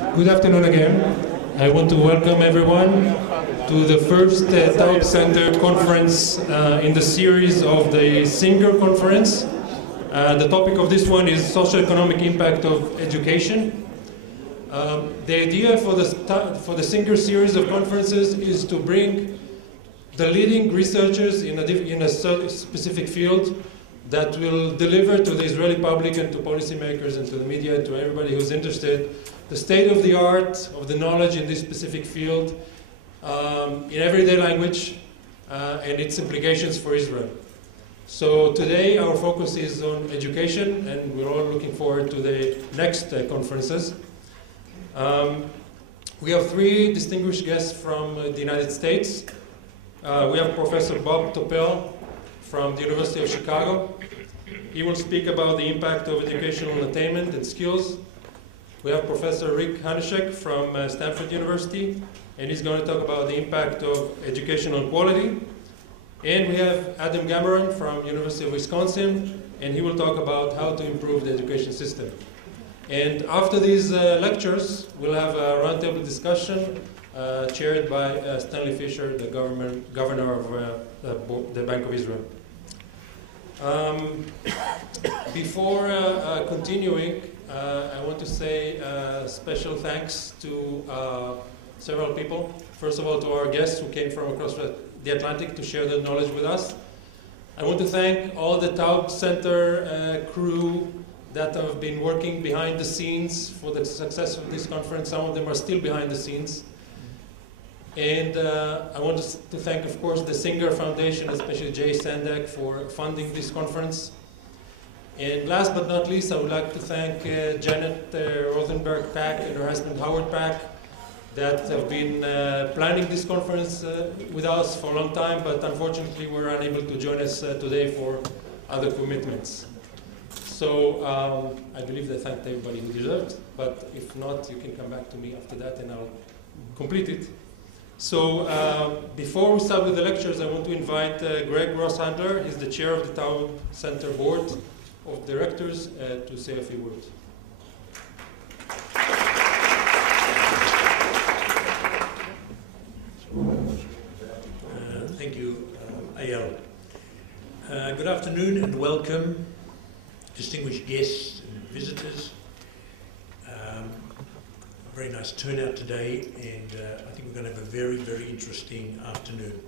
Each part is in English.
Good afternoon again. I want to welcome everyone to the first Taub Center conference in the series of the Singer Conference. The topic of this one is Socioeconomic Impact of Education. The idea for the Singer series of conferences is to bring the leading researchers in a specific field that will deliver to the Israeli public and to policymakers and to the media, to everybody who's interested, the state of the art of the knowledge in this specific field in everyday language and its implications for Israel. So today our focus is on education, and we're all looking forward to the next conferences. We have three distinguished guests from the United States. We have Professor Bob Topel from the University of Chicago. He will speak about the impact of educational attainment and skills. We have Professor Rick Hanishek from Stanford University, and he's going to talk about the impact of educational quality. And we have Adam Gameron from University of Wisconsin, and he will talk about how to improve the education system. And after these lectures, we'll have a roundtable discussion chaired by Stanley Fisher, the governor of the Bank of Israel. Before continuing, I want to say special thanks to several people. First of all, to our guests who came from across the Atlantic to share their knowledge with us. I want to thank all the Taub Center crew that have been working behind the scenes for the success of this conference. Some of them are still behind the scenes. And I want to thank, of course, the Singer Foundation, especially Jay Sandak, for funding this conference. And last but not least, I would like to thank Janet Rosenberg-Pack and her husband Howard Pack that have been planning this conference with us for a long time, but unfortunately were unable to join us today for other commitments. So I believe they thanked everybody who deserved, but if not, you can come back to me after that and I'll complete it. So before we start with the lectures, I want to invite Greg Rosshandler. He's the chair of the Taub Center Board of Directors to say a few words. Thank you, Ayal. Good afternoon and welcome, distinguished guests and visitors. Very nice turnout today, and I think we're going to have a very, very interesting afternoon.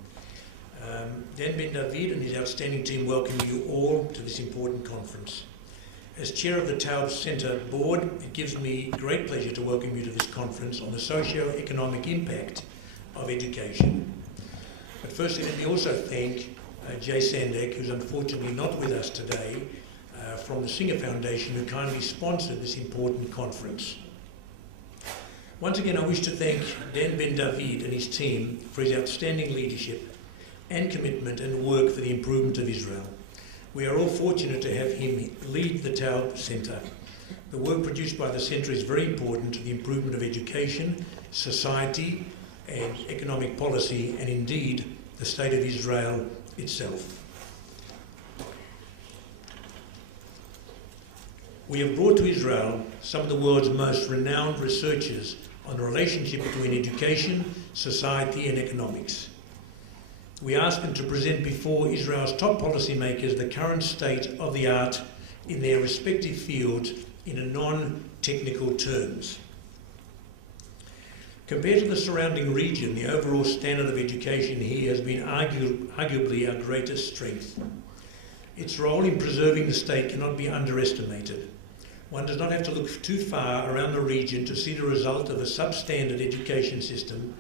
Ben-Dod and his outstanding team welcome you all to this important conference. As chair of the Taub Center Board, it gives me great pleasure to welcome you to this conference on the socio-economic impact of education. But firstly, let me also thank Jay Sandak, who's unfortunately not with us today, from the Singer Foundation, who kindly sponsored this important conference. Once again, I wish to thank Ben-Dod and his team for his outstanding leadership and commitment and work for the improvement of Israel. We are all fortunate to have him lead the Taub Center. The work produced by the Center is very important to the improvement of education, society, and economic policy, and indeed the state of Israel itself. We have brought to Israel some of the world's most renowned researchers on the relationship between education, society, and economics. We ask them to present before Israel's top policymakers the current state of the art in their respective fields in a non-technical terms. Compared to the surrounding region, the overall standard of education here has been arguably our greatest strength. Its role in preserving the state cannot be underestimated. One does not have to look too far around the region to see the result of a substandard education system,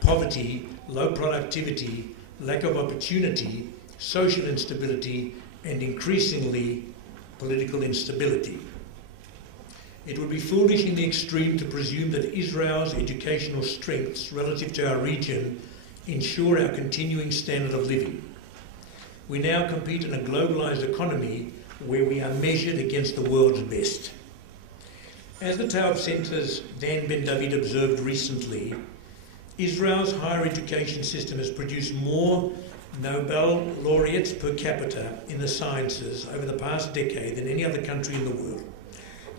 poverty, low productivity, lack of opportunity, social instability, and increasingly political instability. It would be foolish in the extreme to presume that Israel's educational strengths relative to our region ensure our continuing standard of living. We now compete in a globalized economy where we are measured against the world's best. As the Taub Center's Ben-Dod observed recently, Israel's higher education system has produced more Nobel laureates per capita in the sciences over the past decade than any other country in the world.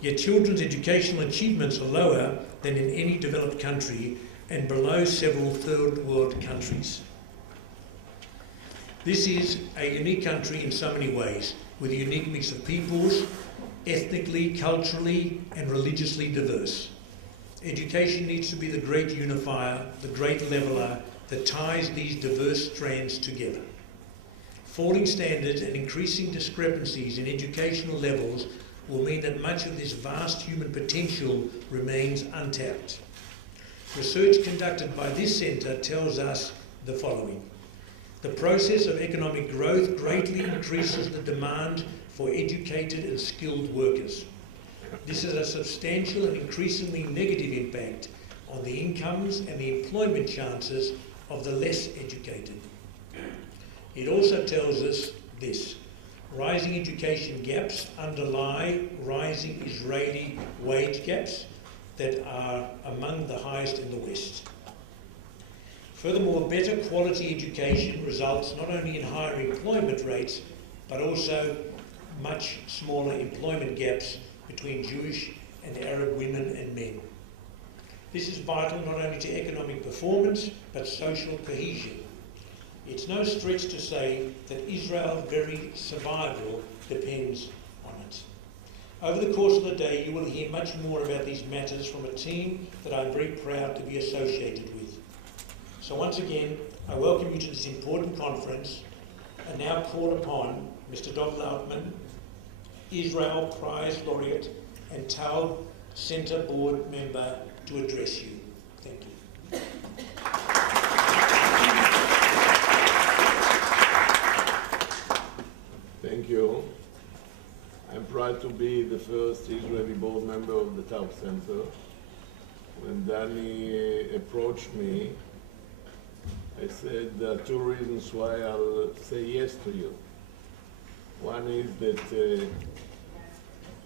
Yet children's educational achievements are lower than in any developed country and below several third world countries. This is a unique country in so many ways, with a unique mix of peoples, ethnically, culturally, and religiously diverse. Education needs to be the great unifier, the great leveller that ties these diverse strands together. Falling standards and increasing discrepancies in educational levels will mean that much of this vast human potential remains untapped. Research conducted by this centre tells us the following. The process of economic growth greatly increases the demand for educated and skilled workers. This has a substantial and increasingly negative impact on the incomes and the employment chances of the less educated. It also tells us this. Rising education gaps underlie rising Israeli wage gaps that are among the highest in the West. Furthermore, better quality education results not only in higher employment rates, but also much smaller employment gaps between Jewish and Arab women and men. This is vital not only to economic performance, but social cohesion. It's no stretch to say that Israel's very survival depends on it. Over the course of the day, you will hear much more about these matters from a team that I'm very proud to be associated with. So once again, I welcome you to this important conference and now call upon Mr. Dov Lautman, Israel Prize Laureate and Taub Centre Board Member, to address you. Thank you. Thank you. I'm proud to be the first Israeli board member of the Taub Center. When Danny approached me, I said there are two reasons why I'll say yes to you. One is that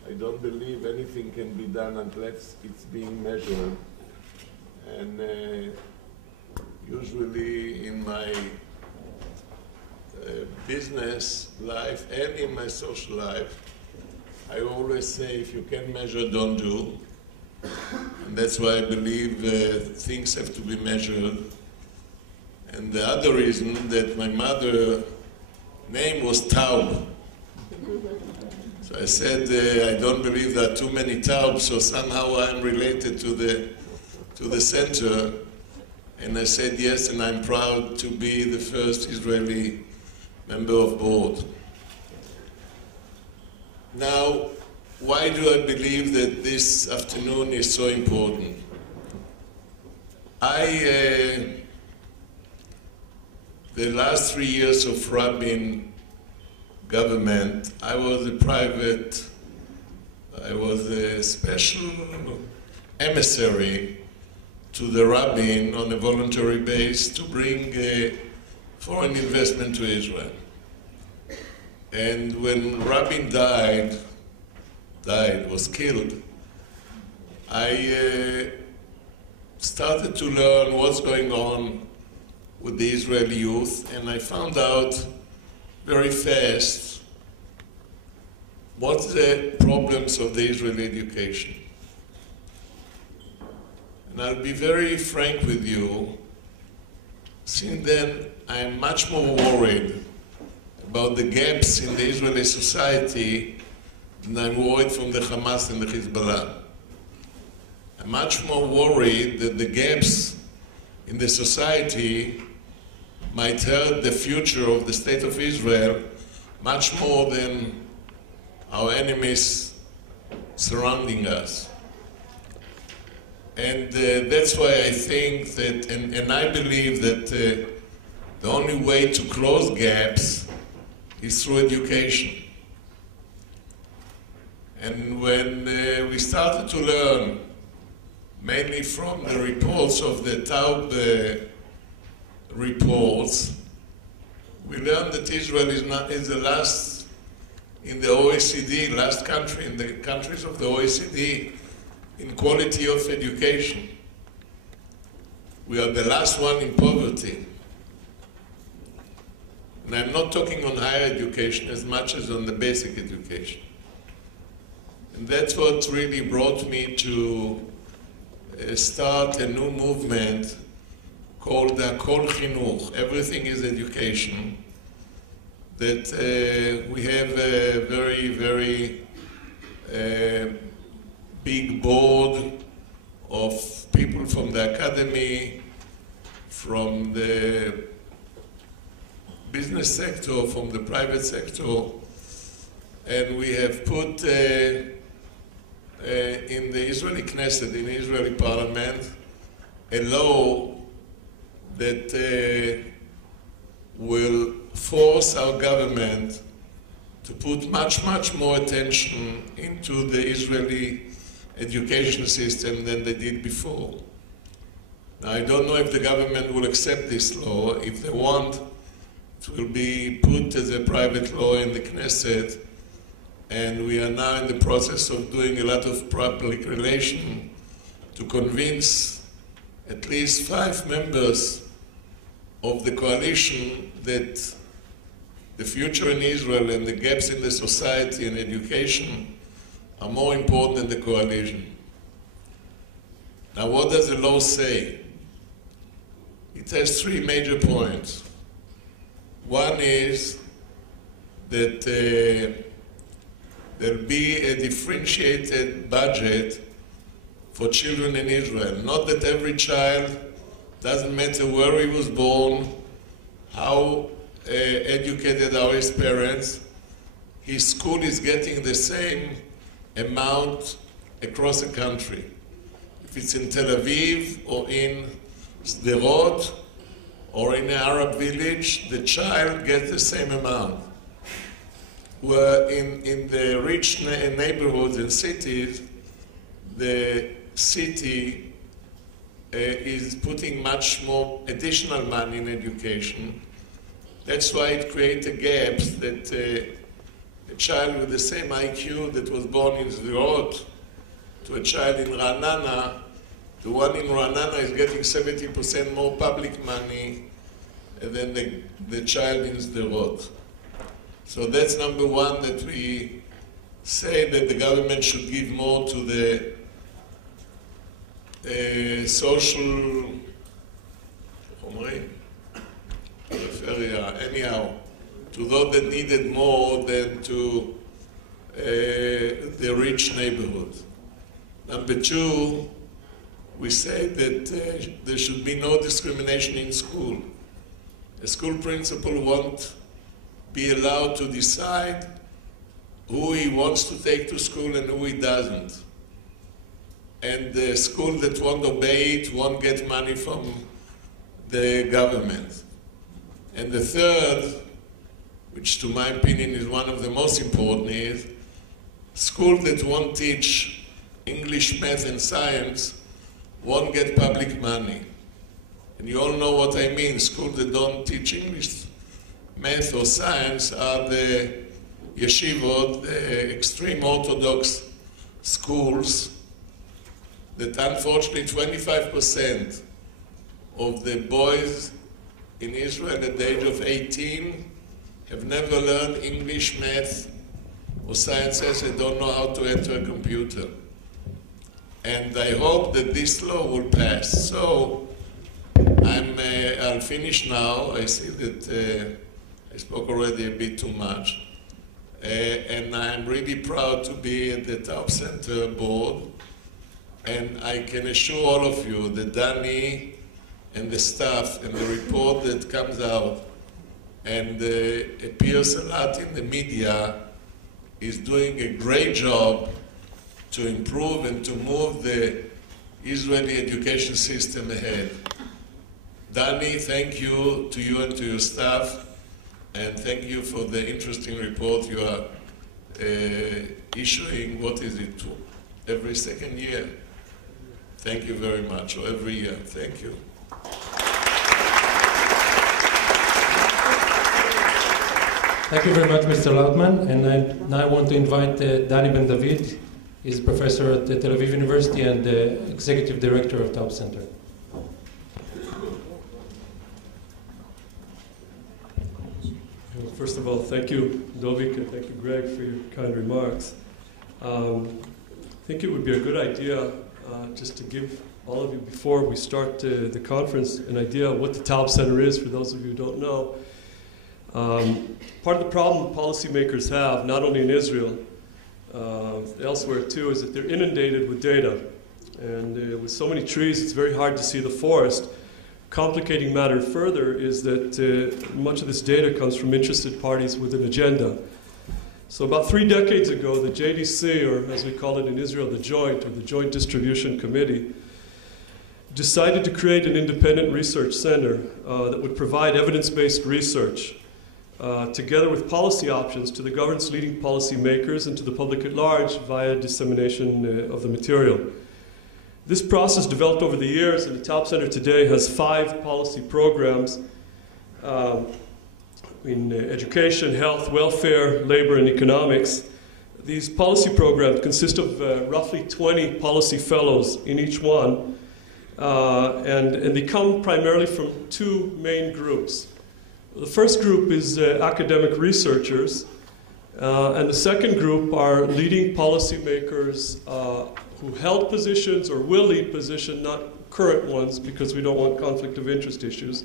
I don't believe anything can be done unless it's being measured. And usually in my business life and in my social life, I always say, if you can measure, don't do. And that's why I believe things have to be measured. And the other reason that my mother's name was Taub. So I said, I don't believe there are too many Taubs, so somehow I'm related to the center. And I said yes, and I'm proud to be the first Israeli member of board. Now, why do I believe that this afternoon is so important? The last 3 years of Rabin government, I was a special emissary to the Rabin on a voluntary base to bring foreign investment to Israel. And when Rabin was killed, I started to learn what's going on with the Israeli youth, and I found out very fast what's the problems of the Israeli education. And I'll be very frank with you, since then I'm much more worried about the gaps in the Israeli society than I'm worried from the Hamas and the Hezbollah. I'm much more worried that the gaps in the society might hurt the future of the state of Israel much more than our enemies surrounding us. And that's why I think that, and I believe that the only way to close gaps is through education. And when we started to learn, mainly from the reports of the Taub reports, we learned that Israel is the last in the OECD, last country in the countries of the OECD in quality of education. We are the last one in poverty. And I'm not talking on higher education as much as on the basic education. And that's what really brought me to start a new movement called הכלכליות, everything is education, that we have a very, very big board of people from the academy, from the business sector, from the private sector, and we have put in the Israeli Knesset, in the Israeli parliament, a law that will force our government to put much, much more attention into the Israeli education system than they did before. Now, I don't know if the government will accept this law. If they want, it will be put as a private law in the Knesset, and we are now in the process of doing a lot of public relation to convince at least 5 members of the coalition that the future in Israel and the gaps in the society and education are more important than the coalition. Now, what does the law say? It has 3 major points. One is that there'll be a differentiated budget for children in Israel. Not that every child, doesn't matter where he was born, how educated are his parents, his school is getting the same amount across the country. If it's in Tel Aviv or in Sderot or in an Arab village, the child gets the same amount. Where in the rich neighborhoods and cities, the city is putting much more additional money in education. That's why it creates a gap that a child with the same IQ that was born in Sderot to a child in Ra'anana, the one in Ra'anana is getting 70% more public money than the child in Sderot. So that's number one, that we say that the government should give more to the social, anyhow, to those that needed more than to the rich neighborhood. Number 2, we say that there should be no discrimination in school. A school principal won't be allowed to decide who he wants to take to school and who he doesn't. And the school that won't obey it won't get money from the government. And the third, which to my opinion is one of the most important, is schools that won't teach English, math, and science won't get public money. And you all know what I mean. Schools that don't teach English, math, or science are the yeshivot, the extreme Orthodox schools that unfortunately 25% of the boys in Israel at the age of 18 have never learned English, math, or sciences and don't know how to enter a computer. And I hope that this law will pass. So I'll finish now. I see that I spoke already a bit too much. And I'm really proud to be at the Taub Center board. And I can assure all of you that Danny and the staff and the report that comes out and appears a lot in the media is doing a great job to improve and to move the Israeli education system ahead. Danny, thank you to you and to your staff, and thank you for the interesting report you are issuing. What is it? Every second year? Thank you very much, or every year. Thank you. Thank you very much, Mr. Lautman. And now I want to invite Danny Ben-Dod. He's professor at the Tel Aviv University and the executive director of Taub Center. First of all, thank you, Dovik, and thank you, Greg, for your kind remarks. I think it would be a good idea just to give all of you, before we start the conference, an idea of what the Taub Center is, for those of you who don't know. Part of the problem policymakers have, not only in Israel, elsewhere too, is that they're inundated with data. And with so many trees, it's very hard to see the forest. Complicating matter further is that much of this data comes from interested parties with an agenda. So about 3 decades ago, the JDC, or as we call it in Israel, the Joint, or the Joint Distribution Committee, decided to create an independent research center that would provide evidence-based research together with policy options to the government's leading policy makers and to the public at large via dissemination of the material. This process developed over the years, and the Taub Center today has 5 policy programs in education, health, welfare, labor, and economics. These policy programs consist of roughly 20 policy fellows in each one, and they come primarily from 2 main groups. The first group is academic researchers, and the second group are leading policymakers who held positions or will lead positions, not current ones because we don't want conflict of interest issues.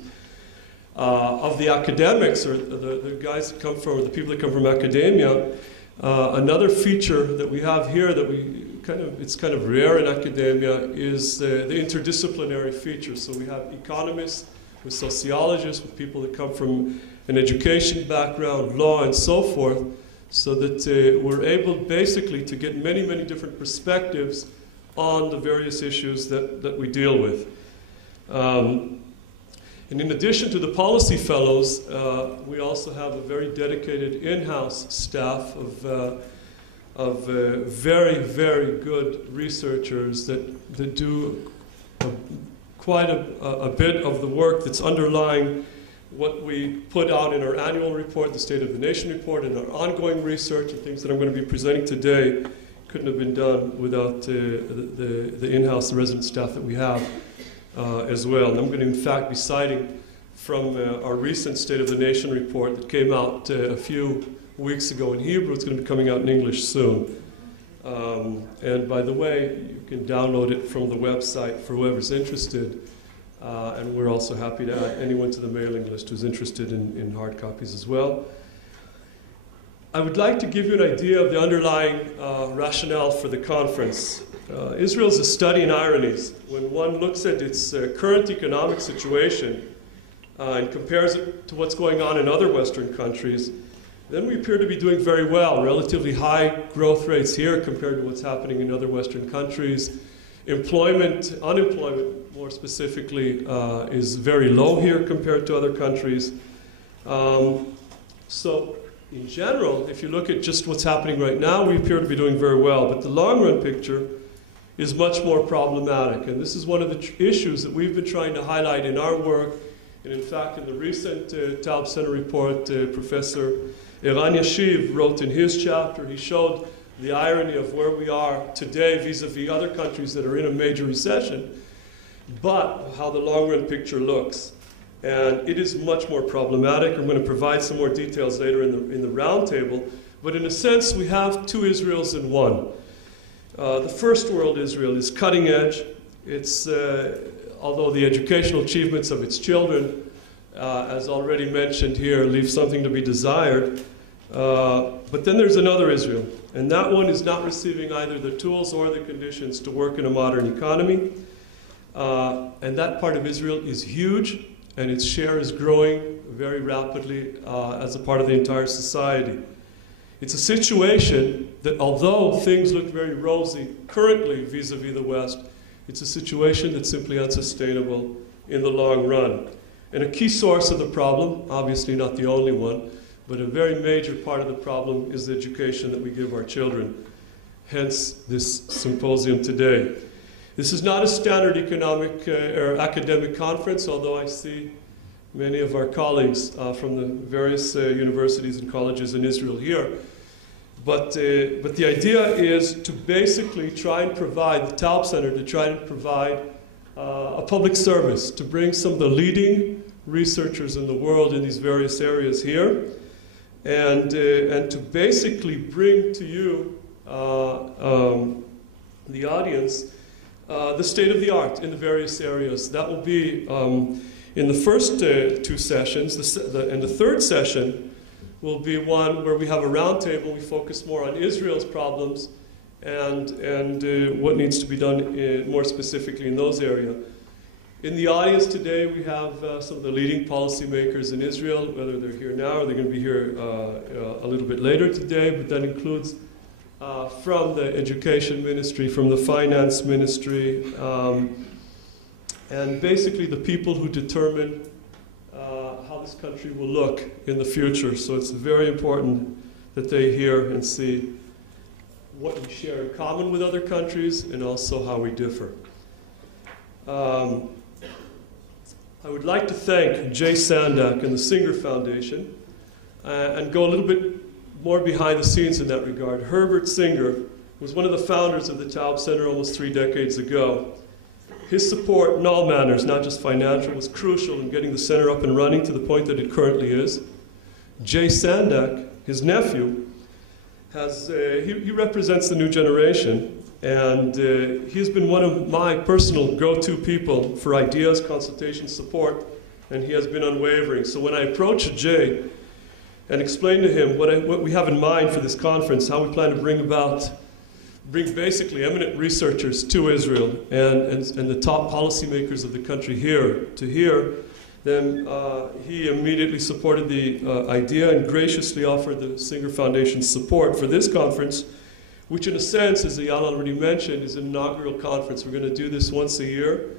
Of the academics, or the guys that come from, or the people that come from academia, another feature that we have here that it's kind of rare in academia is the interdisciplinary feature. So we have economists, with sociologists, with people that come from an education background, law, and so forth, so that we're able basically to get many, many different perspectives on the various issues that we deal with. And in addition to the policy fellows, we also have a very dedicated in-house staff of very, very good researchers that do quite a bit of the work that's underlying what we put out in our annual report, the State of the Nation report, and our ongoing research and things that I'm going to be presenting today couldn't have been done without the in-house, the resident staff that we have as well. And I'm going to, in fact, be citing from our recent State of the Nation report that came out a few weeks ago in Hebrew. It's going to be coming out in English soon. And by the way, you can download it from the website for whoever's interested. And we're also happy to add anyone to the mailing list who's interested in hard copies as well. I would like to give you an idea of the underlying rationale for the conference. Israel is a study in ironies. When one looks at its current economic situation and compares it to what's going on in other Western countries, then we appear to be doing very well. Relatively high growth rates here compared to what's happening in other Western countries. Unemployment more specifically, is very low here compared to other countries. So in general, if you look at just what's happening right now, we appear to be doing very well. But the long-run picture is much more problematic. And this is one of the issues that we've been trying to highlight in our work. And in fact, in the recent Taub Center report, Professor Eran Yashiv wrote in his chapter, he showed the irony of where we are today vis-a-vis other countries that are in a major recession, but how the long-run picture looks. And it is much more problematic. I'm going to provide some more details later in the roundtable. But in a sense, we have 2 Israels in one. The first world Israel is cutting edge. It's, although the educational achievements of its children, as already mentioned here, leave something to be desired. But then there's another Israel. And that one is not receiving either the tools or the conditions to work in a modern economy. And that part of Israel is huge, and its share is growing very rapidly as a part of the entire society. It's a situation that, although things look very rosy currently vis-a-vis the West, it's a situation that's simply unsustainable in the long run. And a key source of the problem, obviously not the only one, but a very major part of the problem is the education that we give our children. Hence this symposium today. This is not a standard economic or academic conference, although I see many of our colleagues from the various universities and colleges in Israel here. But the idea is to basically try and provide, the Taub Center, to try and provide a public service, to bring some of the leading researchers in the world in these various areas here, and to basically bring to you the audience the state of the art in the various areas. That will be in the first two sessions, and the third session will be one where we have a roundtable. We focus more on Israel's problems and what needs to be done more specifically in those areas. In the audience today, we have some of the leading policymakers in Israel, whether they're here now or they're going to be here a little bit later today, but that includes from the education ministry, from the finance ministry, and basically the people who determine how this country will look in the future. So it's very important that they hear and see what we share in common with other countries and also how we differ. I would like to thank Jay Sandak and the Singer Foundation and go a little bit more behind the scenes in that regard. Herbert Singer was one of the founders of the Taub Center almost 3 decades ago. His support in all manners, not just financial, was crucial in getting the center up and running to the point that it currently is. Jay Sandak, his nephew, he represents the new generation, and he's been one of my personal go-to people for ideas, consultation, support, and he has been unwavering. So when I approached Jay and explained to him what we have in mind for this conference, how we plan to bring basically eminent researchers to Israel and the top policymakers of the country here to hear, then he immediately supported the idea and graciously offered the Singer Foundation's support for this conference, which in a sense, as Ayal already mentioned, is an inaugural conference. We're going to do this once a year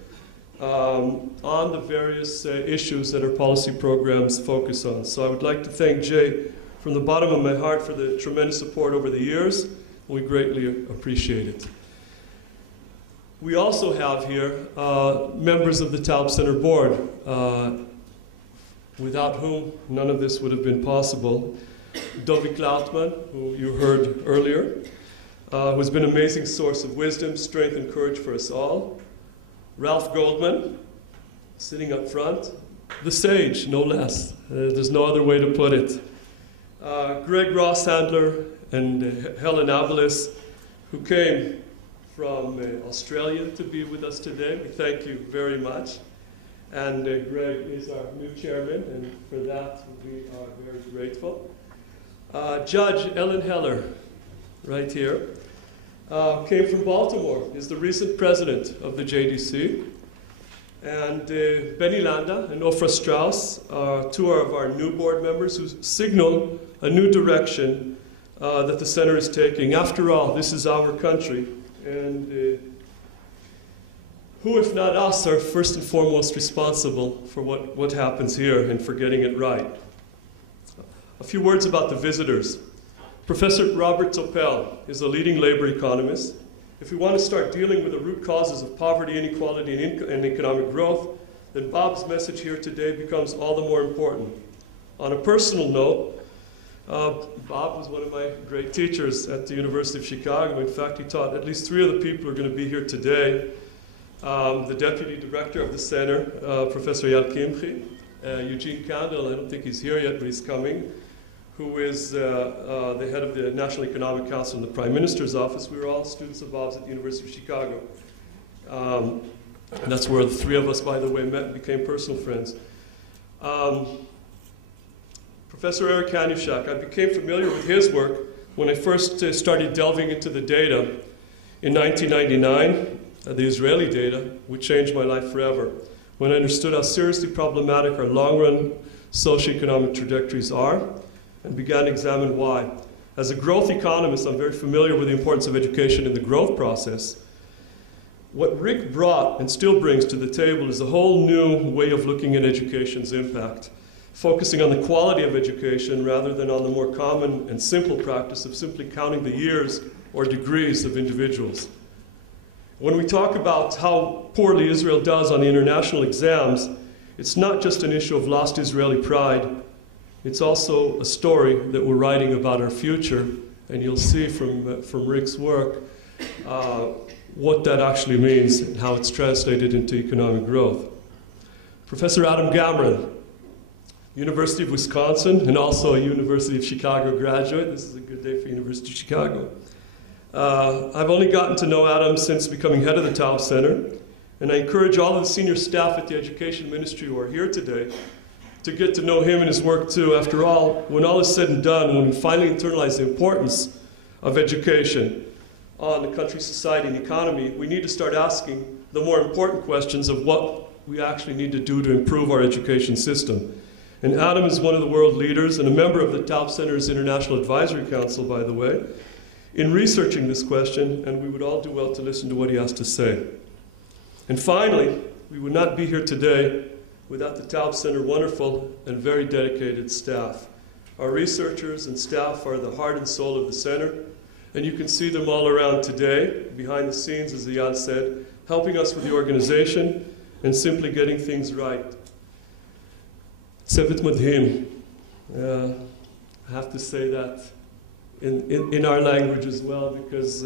on the various issues that our policy programs focus on. So I would like to thank Jay from the bottom of my heart for the tremendous support over the years. We greatly appreciate it. We also have here members of the Taub Center Board, without whom none of this would have been possible. Lautman, who you heard earlier, who has been an amazing source of wisdom, strength, and courage for us all. Ralph Goldman, sitting up front, the sage, no less. There's no other way to put it. Greg Rosshandler and Helen Abelis, who came from Australia to be with us today. We thank you very much. And Greg is our new chairman, and for that we are very grateful. Judge Ellen Heller, right here, came from Baltimore, is the recent president of the JDC. And Benny Landa and Ofra Strauss are two of our new board members who signal a new direction that the center is taking. After all, this is our country, and who, if not us, are first and foremost responsible for what happens here and for getting it right. A few words about the visitors. Professor Robert Topel is a leading labor economist. If we want to start dealing with the root causes of poverty, inequality, and economic growth, then Bob's message here today becomes all the more important. On a personal note, Bob was one of my great teachers at the University of Chicago. In fact, he taught at least 3 of the people who are going to be here today. The deputy director of the center, Professor Ayal Kimhi, Eugene Kandel, I don't think he's here yet, but he's coming, who is the head of the National Economic Council in the Prime Minister's office. We were all students of Bob's at the University of Chicago. And that's where the 3 of us, by the way, met and became personal friends. Professor Eric Hanushak, I became familiar with his work when I first started delving into the data in 1999, the Israeli data, which changed my life forever, when I understood how seriously problematic our long-run socioeconomic trajectories are, and began to examine why. As a growth economist, I'm very familiar with the importance of education in the growth process. What Rick brought and still brings to the table is a whole new way of looking at education's impact, focusing on the quality of education rather than on the more common and simple practice of simply counting the years or degrees of individuals. When we talk about how poorly Israel does on the international exams, it's not just an issue of lost Israeli pride. It's also a story that we're writing about our future, and you'll see from Rick's work what that actually means and how it's translated into economic growth. Professor Adam Gamron, University of Wisconsin, and also a University of Chicago graduate. This is a good day for University of Chicago. I've only gotten to know Adam since becoming head of the Taub Center, and I encourage all of the senior staff at the Education Ministry who are here today to get to know him and his work too. After all, when all is said and done, when we finally internalize the importance of education on the country's society and economy, we need to start asking the more important questions of what we actually need to do to improve our education system. And Adam is one of the world leaders and a member of the Taub Center's International Advisory Council, by the way, in researching this question, and we would all do well to listen to what he has to say. And finally, we would not be here today without the Taub Center wonderful and very dedicated staff. Our researchers and staff are the heart and soul of the center, and you can see them all around today, behind the scenes, as Ayal said, helping us with the organization and simply getting things right. Tzevet Madhim. I have to say that in our language as well, because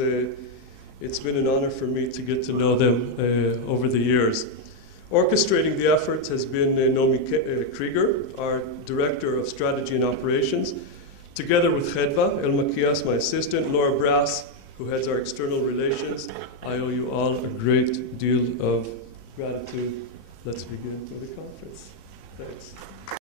it's been an honor for me to get to know them over the years. Orchestrating the efforts has been Naomi Krieger, our Director of Strategy and Operations, together with Chedva El-Makias, my assistant, Laura Brass, who heads our external relations. I owe you all a great deal of gratitude. Let's begin with the conference. Thanks.